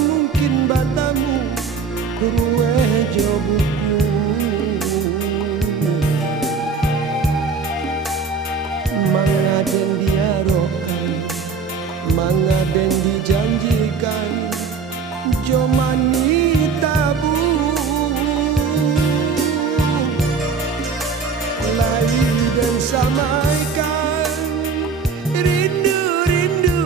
mungkin batamu kuruwe jobuku mangaden diarokan mangaden dijanjikan jomani tabu lai dan samaikan rindu-rindu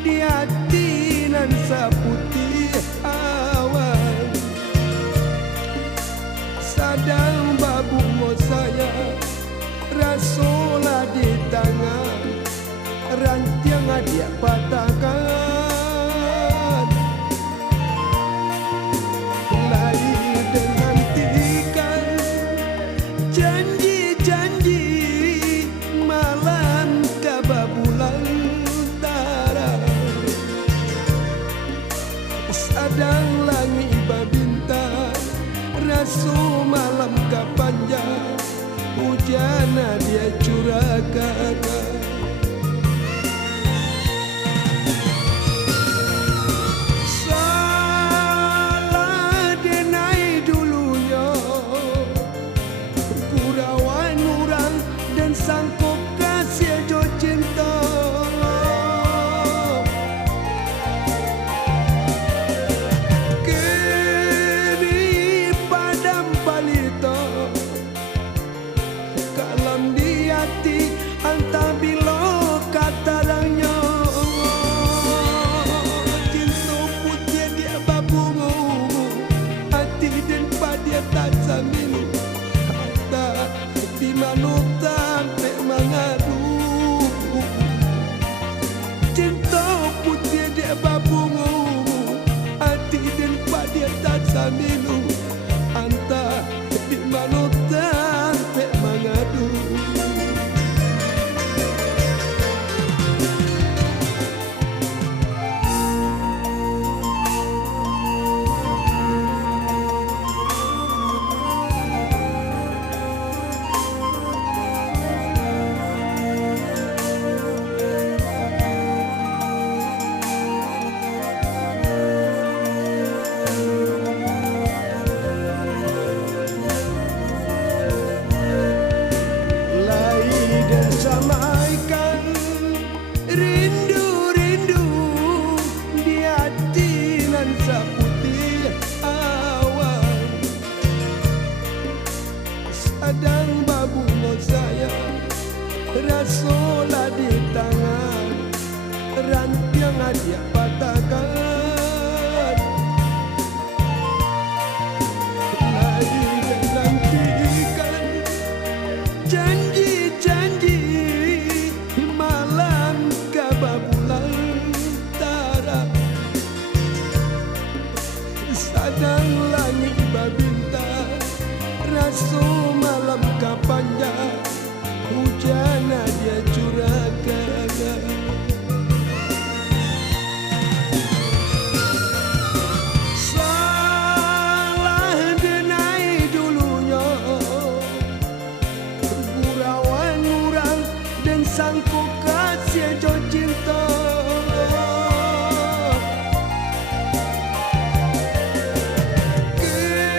di hati nan saputih awan sadang babu mo saya rasola di tangan rantiang dia patahkan lai dengan tikan janji-janji malam kababulan utara sadang langit babintang rasu malam kapanjang hujana dia curahkan salah denai dulunya purawan orang dan sangkut kasih jo cinta kini padam palito kalam di hati anta bilo katarangnya cinta putih dia babungu hati dan padia tak samilu hatta di manutan tak mengadu cinta putih dia babungu hati dan padia tak samilu anta di manutan tak mengadu samaikan rindu-rindu di hati nan saputih awan sadang babu mo saya rasola di tangan rantiang dia patahkan lagi dan nantikan janji-janji malam kababulan utara sadang langit babintang rasu malam kapanjang hujana dia curahkan salah denai dulunya purawan orang dan sangkut kasih jo cinta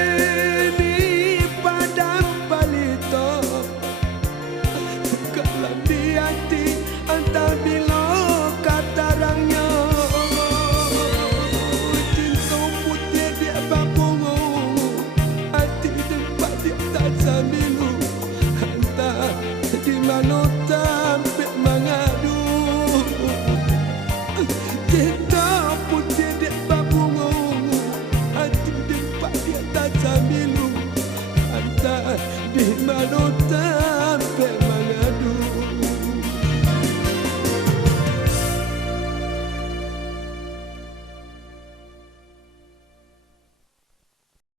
kini padam palito kalam di hati anta bilo katarangnya cinta putih dia babungu hati tempat dia tak samilu anta di manutan pek mengadu cinta putih dia babungu hati tempat dia tak samilu anta di manutan